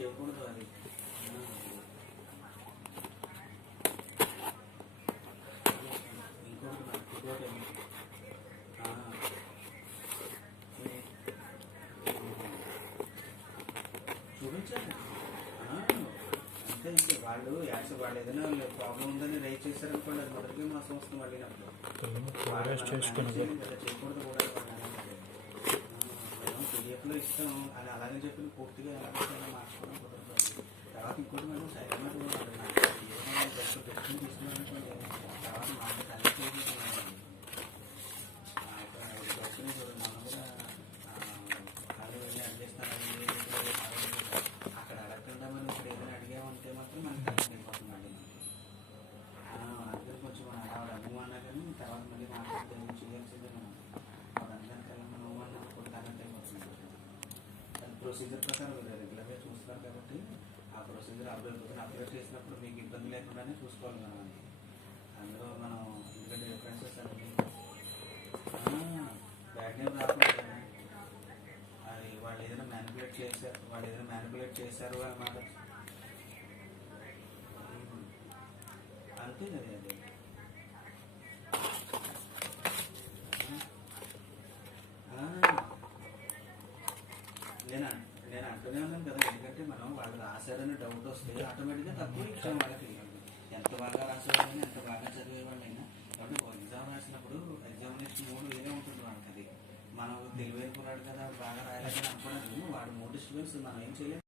చేయకూడదు అది. ఇంకోటి చూపించాలి అంతే. ఇంకే వాళ్ళు వాళ్ళు ఏదైనా ప్రాబ్లం ఉందని రైట్ చేశారనుకోండి, అది మొదటికి మాసం వస్తుంది మళ్ళీ చేయకూడదు కూడా. మేము పీడిఎఫ్లో ఇస్తాం అని అలాగే చెప్పి పూర్తిగా మార్చుకోవడం కుదరదు. తర్వాత ఇంకోటి మేము సైలెంట్ తీసుకున్నారనుకోండి, తర్వాత మాకు కనెక్ట్ చేసుకున్నాం. మనం కూడా వాళ్ళు వెళ్ళి అడిగేస్తాను అక్కడ అడగకుండా మనం ఇక్కడ ఏదైనా అడిగామంటే మాత్రం మనకి కనెక్ట్ అయిపోతుంది మళ్ళీ. అందుకని కొంచెం మనం ఆవిడ అన్నా కానీ తర్వాత మళ్ళీ మాట్లాడితే చేయాల్సిందే. మనం దానికల్లా మనం అన్నప్పుడు కనెక్ట్ అయిపోతుంది. దాని ప్రొసీజర్ ప్రకారం మీరు రెగ్యులర్గా చూస్తున్నారు కాబట్టి ఆ ప్రొసీజర్ అప్డేట్ చేసినప్పుడు మీకు ఇబ్బంది లేకుండానే చూసుకోవాలి మనం. అందులో మనం ఎందుకంటే రిఫరెన్సెస్ అనేది బ్యాడ్ నేమ్ రాకూడదు కదా. అది వాళ్ళు ఏదైనా మ్యానిపులేట్ చేశారు అన్నమాట. అంతే కదా అది. నేను అంటూనే ఉన్నాను కదా, ఎందుకంటే మనం వాళ్ళు రాశారని డౌట్ వస్తే ఆటోమేటిక్గా తక్కువ ఇచ్చాం వాళ్ళకి. ఎంత బాగా రాసేవాళ్ళైనా ఎంత బాగా చదివే వాళ్ళైనా ఎగ్జామ్ రాసినప్పుడు ఎగ్జామినేషన్ మూడు వేరే ఉంటుంది వాళ్ళకి. అది మనం తెలివైన కున్నాడు కదా బాగా రాయాలని అనుకున్నది వాడు మూడు స్టూడెంట్స్ మనం ఏం చేయలేదు.